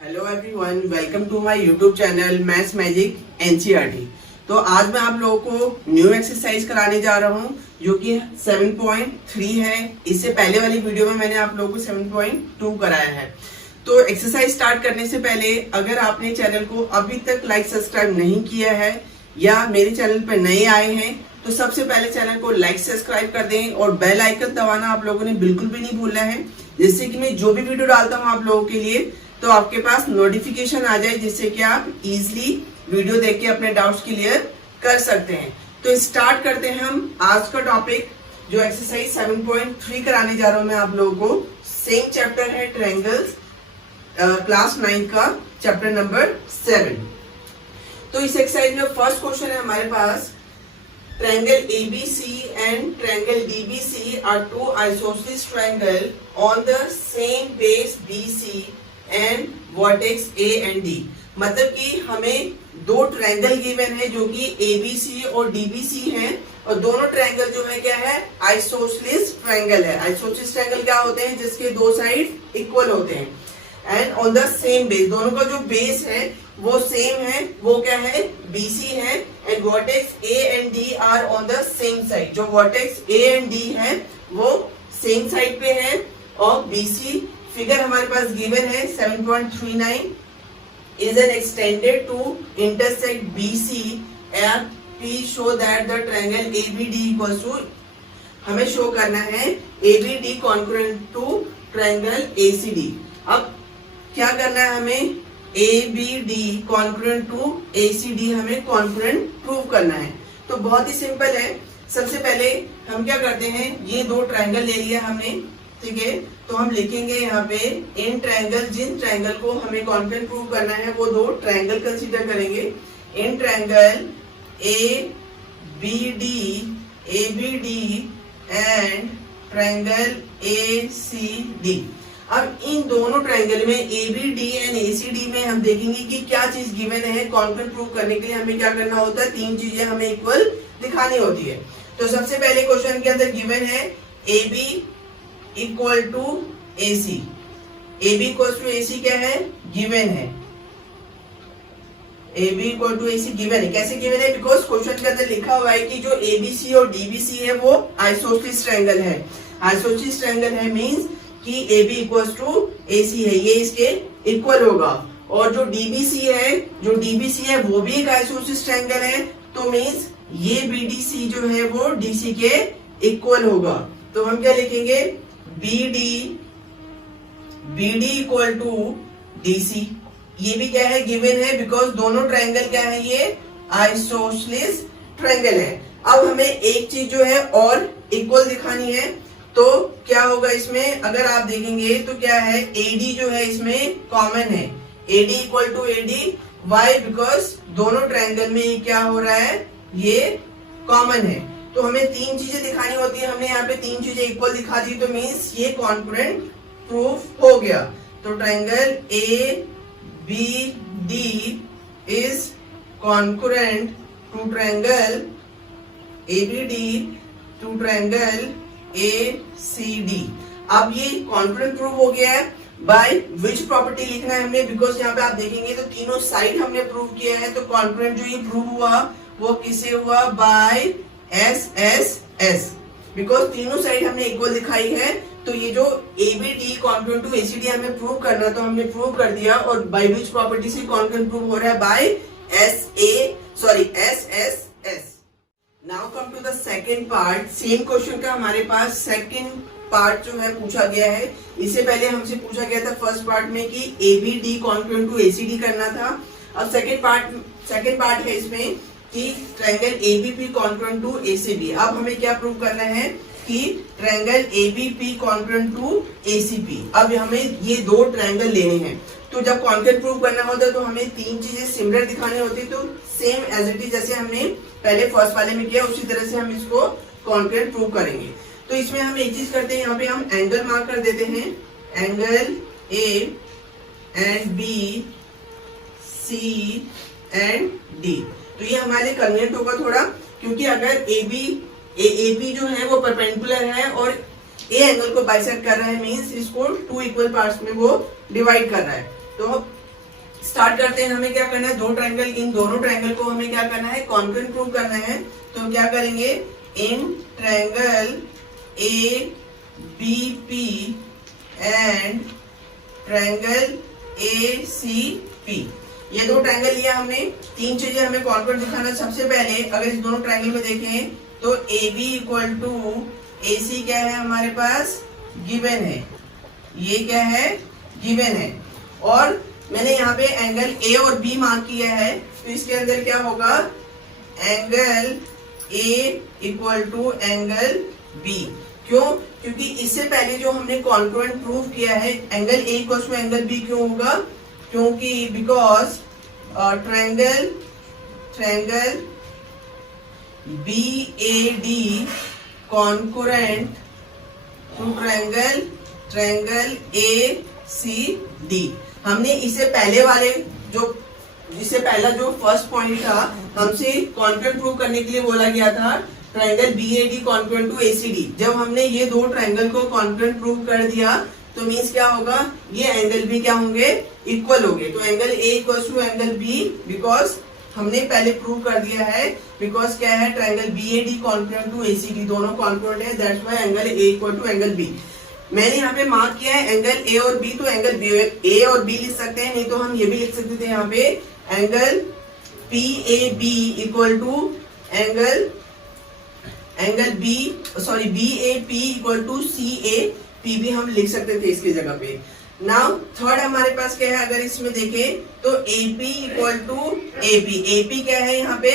Hello everyone, welcome to my YouTube channel maths magic NCERT. तो आज मैं आप लोगों को न्यू एक्सरसाइज कराने जा रहा हूं जो कि 7.3 है। इससे पहले वाली वीडियो में मैंने आप लोगों को 7.2 कराया है। तो एक्सरसाइज स्टार्ट करने से पहले अगर आपने चैनल को अभी तक लाइक सब्सक्राइब नहीं किया है या मेरे चैनल पर नए आए हैं तो सबसे पहले चैनल को लाइक सब्सक्राइब कर दें और बेल आइकन दबाना आप लोगों ने बिल्कुल भी नहीं भूलना है, जिससे कि मैं जो भी वीडियो डालता हूँ आप लोगों के लिए तो आपके पास नोटिफिकेशन आ जाए, जिससे कि आप इजीली वीडियो देख के अपने डाउट्स क्लियर कर सकते हैं। तो स्टार्ट करते हैं हम आज का टॉपिक जो एक्सरसाइज 7.3 कराने जा रहा हूं मैं आप लोगों को। सेम चैप्टर है ट्रायंगल्स, क्लास 9 का चैप्टर नंबर 7। तो इस एक्सरसाइज में फर्स्ट क्वेश्चन है हमारे पास, triangle ABC and triangle DBC are two isosceles triangle on the same base BC and vertex A and D। मतलब कि हमें दो ट्रायंगल गिवन है जो कि ABC और DBC हैं और दोनों ट्रायंगल जो है क्या है, आइसोसेलेस ट्रायंगल है। आइसोसेलेस ट्रायंगल क्या होते हैं, जिसके दो साइड इक्वल होते हैं and on the same base, दोनों का जो बेस है वो सेम है, वो क्या है, BC है and vertex A and D are on the same side. जो वर्टेक्स A एंड D है वो सेम साइड पे है और BC फिगर हमारे पास गिवन है 7.39 is an extended to intersect BC and P show that the triangle ABD equals to, हमें show करना है ABD congruent to triangle ACD। अब क्या करना है, हमें ABD congruent to ACD हमें congruent प्रूव करना है। तो बहुत ही सिंपल है। सबसे पहले हम क्या करते हैं, ये दो ट्रायंगल ले लिया हमने, ठीक है। तो हम लिखेंगे यहाँ पे इन ट्रायंगल, जिन ट्रायंगल को हमें कॉन्ग्रुएंट प्रूव करना है वो दो ट्रायंगल कंसीडर करेंगे। इन triangle ABD and triangle ACD। अब इन दोनों ट्रायंगल में ABD एंड ACD में हम देखेंगे कि क्या चीज गिवन है। कॉन्ग्रुएंट प्रूव करने के लिए हमें क्या करना होता है, तीन चीजें हमें इक्वल दिखानी होती है। तो सबसे पहले क्वेश्चन के अंदर गिवन है AB equal to AC। AB equal to AC क्या है, गिवन है। AB equal to AC given है। कैसे गिवन है, बिकॉज क्वेश्चन के अंदर लिखा हुआ है कि जो ABC और DBC है वो आइसोसेलेस ट्रायंगल है। आइसोसेलेस ट्रायंगल है मींस कि AB इक्वल टू AC है, ये इसके इक्वल होगा। और जो DBC है वो भी एक आइसोसेलेस ट्रायंगल है, तो मींस ये BDC जो है वो DC के इक्वल होगा। तो हम क्या लिखेंगे, BD इक्वल टू DC। ये भी क्या है, गिवन है, बिकॉज दोनों ट्रायंगल क्या है, ये आइसोसेलेस ट्रायंगल है। अब हमें एक चीज जो है और इक्वल दिखानी है, तो क्या होगा इसमें, अगर आप देखेंगे तो क्या है, AD जो है इसमें कॉमन है। AD equal to AD, why, because दोनों ट्रायंगल में ये क्या हो रहा है, ये कॉमन है। तो हमें तीन चीजें दिखानी होती है, हमने यहाँ पे तीन चीजें इक्वल दिखा दी, तो मीन्स ये कॉन्ग्रुएंट प्रूफ हो गया। तो triangle ABD is congruent to triangle ABD to triangle ACD। अब ये कॉन्ग्रुएंट प्रूफ हो गया है। बाय विच प्रॉपर्टी लिखना है हमें, बिकॉज यहाँ पे आप देखेंगे तो तीनों साइड हमने प्रूव किया है। तो कॉन्ग्रुएंट जो ये प्रूव हुआ वो किसे हुआ, बाय SSS, बिकॉज तीनों साइड हमने इक्वल दिखाई है। तो ये जो ABD कॉन्ग्रुएंट टू ACD हमें प्रूव करना, तो हमने प्रूव कर दिया। और बाय विच प्रॉपर्टी से कॉन्ग्रुएंट प्रूव हो रहा है, by SSS। Now come to the second part. Same question का हमारे पास सेकंड पार्ट जो है पूछा गया है। इससे पहले हमसे पूछा गया था फर्स्ट पार्ट में कि ABD कॉन्ग्रुएंट टू ACD करना था। अब सेकंड पार्ट है इसमें कि triangle ABP congruent to ACD। अब हमें क्या प्रूव करना है कि triangle ABP congruent to ACP। अब हमें ये दो ट्रायंगल लेने हैं। तो जब कॉन्ग्रुएंट प्रूव करना होता है तो हमें तीन चीजें सिमिलर दिखानी होती है। तो सेम एज इट इज जैसे हमने पहले फर्स्ट वाले में किया उसी तरह से हम इसको कॉन्ग्रुएंट प्रूव करेंगे। तो इसमें हम एक चीज करते हैं, यहाँ पे हम एंगल मार्क कर देते हैं, angle A and B, C and D। तो ये हमारे कन्वीनियंट होगा थोड़ा, क्योंकि अगर AB जो है वो परपेंडिकुलर है और A एंगल को बाइसेक्ट कर रहा है, मींस इसको टू इक्वल पार्ट्स में वो डिवाइड कर रहा है। तो स्टार्ट करते हैं। हमें क्या करना है, दो ट्रायंगल, इन दोनों ट्रायंगल को हमें क्या करना है, कॉन्ग्रुएंट प्रूव करना है। तो क्या करेंगे, इन triangle A B P and triangle A C P, ये दो ट्रायंगल लिया हमने। तीन चीजें हमें कॉन्ग्रुएंट दिखाना। सबसे पहले अगर इस दोनों ट्रायंगल में देखें तो ए बी इक्वल टू ए सी क्या है हमारे पास, गिवन है, ये क्या है, गिवन है। और मैंने यहाँ पे एंगल ए और बी मार्क किया है, तो इसके अंदर क्या होगा, angle A equal to angle B. क्यों, क्योंकि इससे पहले जो हमने कॉन्ग्रुएंट प्रूव किया है, angle A equal to angle B क्यों होगा, क्योंकि because triangle B A D congruent to triangle A C D. हमने इससे पहले वाले इससे पहला जो फर्स्ट पॉइंट था, हमसे कॉन्ग्रुएंट प्रूव करने के लिए बोला गया था triangle B A D congruent to A C D. जब हमने ये दो ट्रायंगल को कॉन्ग्रुएंट प्रूव कर दिया तो मीन्स क्या होगा, ये एंगल भी क्या होंगे, इक्वल होंगे। तो angle A equal to angle B, because हमने पहले प्रूव कर दिया है, बिकॉज क्या है, triangle B A D congruent to A C D, दोनों कॉन्ग्रुएंट है, that's why angle A equal to angle B. मैंने यहाँ पे मार्क किया है एंगल ए और बी, तो एंगल ए और बी लिख सकते हैं, नहीं तो हम ये भी लिख सकते थे यहाँ पे angle P A B equal to angle B A P equal to C A P भी हम लिख सकते थे इसकी जगह पे। नाउ थर्ड हमारे पास क्या है, अगर इसमें देखें तो A P equal to A P क्या है, यहाँ पे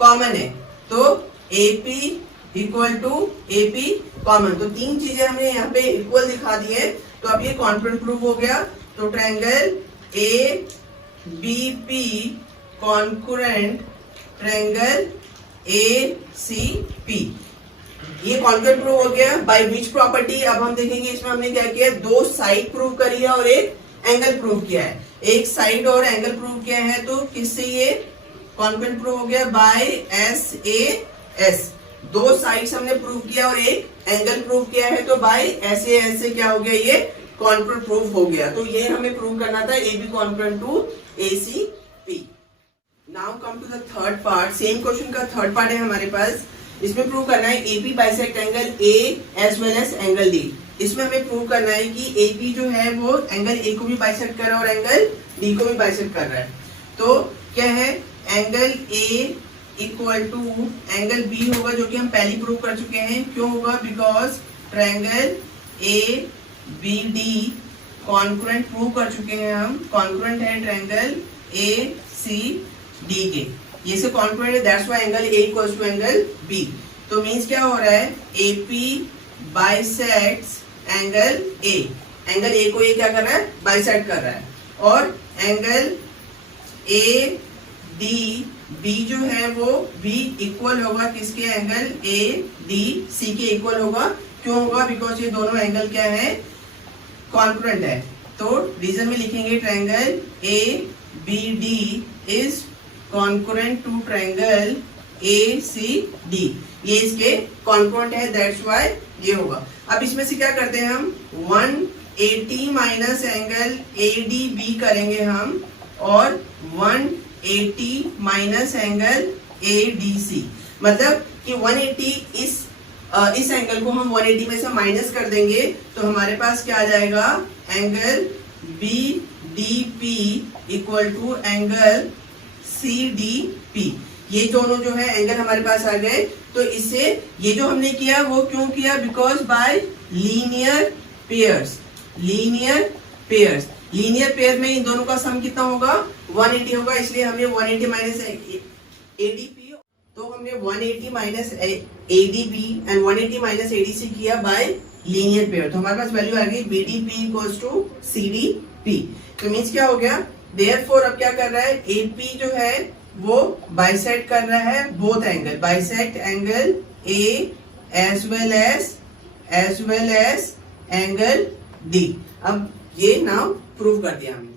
कॉमन है, तो A P equal to A P common. तो तीन चीजें हमने यहाँ पे इक्वल दिखा दी है, तो अब ये कॉन्ग्रुएंट प्रूव हो गया। तो triangle A B P congruent triangle A C P, ये कॉन्ग्रुएंट प्रूव हो गया। बाय विच प्रॉपर्टी, अब हम देखेंगे इसमें हमने क्या किया, दो साइड प्रूव करी है और एक एंगल प्रूव किया है। एक साइड और एंगल प्रूव किया है, तो किससे ये कॉन्ग्रुएंट प्रूव हो गया, बाय एस ए एस। दो साइड्स हमने प्रूव किया और एक एंगल प्रूव किया है, तो बाय एस ए एस से क्या हो गया, ये कॉन्ग्रुएंट प्रूव हो गया। तो ये हमें प्रूव करना था A B congruent to A C P. Now come to the third part. Same question का थर्ड पार्ट है हमारे पास। इसमें प्रूव करना है A P bisect angle A as well as angle D. इसमें हमें प्रूव करना है कि ए पी जो है वो एंगल ए को भी बाइसेक्ट कर रहा है और एंगल डी को भी बाइसेक्ट कर रहा है। तो क्या है, angle A equal to angle B होगा, जो कि हम पहले प्रूव कर चुके हैं। क्यों होगा, because triangle A B D congruent prove कर चुके हैं हम, कॉन्ग्रुएंट है ट्रायंगल ए सी डी के, ये से कॉन्ग्रुएंट है, that's why angle A equals to angle B. तो मींस क्या हो रहा है, A P bisects angle A, angle A को ये क्या कर रहा है, बाइसेक्ट कर रहा है, और एंगल ए डी बी जो है वो बी इक्वल होगा किसके, एंगल ए डी सी के इक्वल होगा। क्यों होगा, बिकॉज ये दोनों एंगल क्या है, कॉन्ग्रुएंट है। तो रीजन में लिखेंगे triangle A B D is congruent to triangle A C D, ये इसके कॉन्ग्रुएंट है, दैट्स व्हाई ये होगा। अब इसमें से क्या करते हैं हम, 180 minus angle A D B करेंगे हम, और 180 minus angle A D C, मतलब कि 180 इस एंगल को हम 180 में से माइनस कर देंगे, तो हमारे पास क्या आ जाएगा, angle B D P equal to angle C D P. ये दोनों जो है एंगल हमारे पास आ गए। तो इससे ये जो हमने किया वो क्यों किया, because by linear pairs, linear pair में इन दोनों का सम कितना होगा, 180 होगा, इसलिए हमने 180 माइनस एडीपी, तो हमने 180 minus ADB and 180 minus ADC किया बाय लीनियर पेयर। तो हमारे पास वैल्यू आ गई बीडीपी इक्वल्स टू सीडीपी। तो मींस क्या हो गया, देयरफॉर अब क्या कर रहा है, एपी जो है वो बाइसेक्ट कर रहा है both angle, bisect angle A as well as angle D. अब ये नाउ प्रूव कर दिया हमने।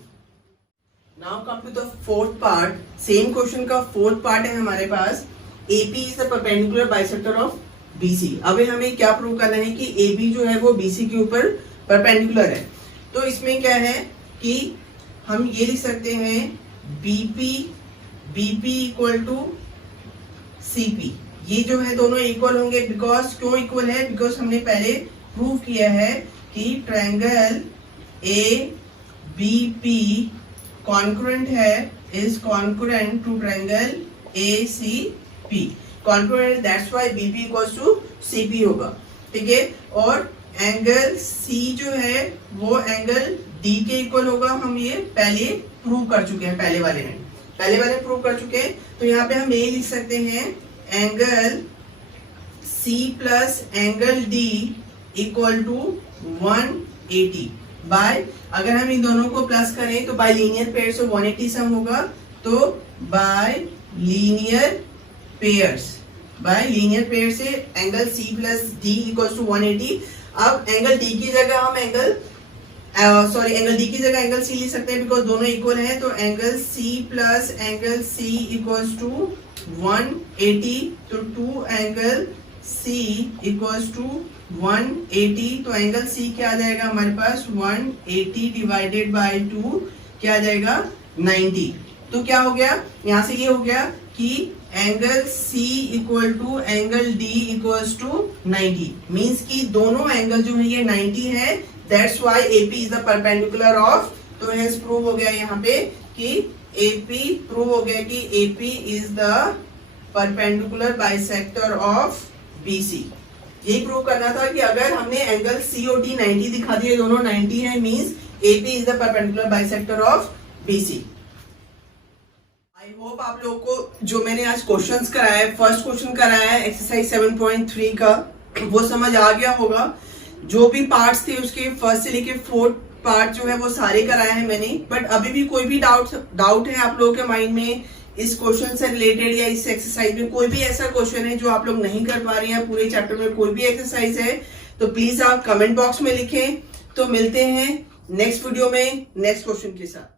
Now come to the fourth part. Same question का फोर्थ पार्ट है हमारे पास, AP is the perpendicular bisector of BC। अब हमें क्या प्रूव करना है कि AB जो है वो BC के ऊपर परपेंडिकुलर है। तो इसमें क्या है कि हम ये लिख सकते हैं बीपी इक्वल टू सीपी। ये जो है दोनों इक्वल होंगे। बिकॉज क्यों इक्वल है? बिकॉज हमने पहले प्रूव किया है कि triangle A B P congruent है, is congruent to triangle A C P. Congruent, that's why BP equals to CP होगा। ठीक है, और एंगल सी जो है वो एंगल डी के इक्वल होगा। हम ये पहले प्रूव कर चुके हैं, पहले वाले में प्रूव कर चुके हैं। तो यहाँ पे हम ये लिख सकते हैं angle C plus angle D equal to 180 by, अगर हम इन दोनों को प्लस करें तो बाय लीनियर पेयर से 180 सम होगा। तो बाय लीनियर पेयर से angle C plus D equal to 180। अब एंगल डी की जगह हम एंगल डी की जगह एंगल सी लिख सकते हैं, बिकॉज दोनों इक्वल हैं। तो angle C plus angle C equals to 180। तो 2 एंगल सी इक्वल्स टू 180। तो एंगल सी क्या आ जाएगा हमारे पास? 180 डिवाइडेड बाय 2 क्या आ जाएगा? 90। तो क्या हो गया यहाँ से? ये हो गया कि angle C equal to angle D equals to 90। Means कि दोनों एंगल जो है ये 90 है। That's why AP is the perpendicular of. तो हेंस प्रूव हो गया यहाँ पे कि AP is the perpendicular bisector of BC। यही प्रूव करना था कि अगर हमने एंगल C और D 90 दिखा दिए, दोनों 90 है, means AP is the perpendicular bisector of BC। I hope आप लोगों को जो मैंने आज क्वेश्चंस कराया है, फर्स्ट क्वेश्चन कराया है एक्सरसाइज 7.3 का, वो समझ आ गया होगा। जो भी पार्ट्स थे उसके फर्स्ट से लेके फोर्थ पार्ट जो है वो सारे कराए हैं मैंने। बट अभी भी कोई भी डाउट है आप लोगों के माइंड में इस क्वेश्चन से रिलेटेड या इस एक्सरसाइज में, कोई भी ऐसा क्वेश्चन है जो आप लोग नहीं कर पा रहे हैं पूरे चैप्टर में, कोई भी एक्सरसाइज है, तो प्लीज आप कमेंट बॉक्स में लिखें। तो मिलते हैं नेक्स्ट वीडियो में नेक्स्ट क्वेश्चन के साथ।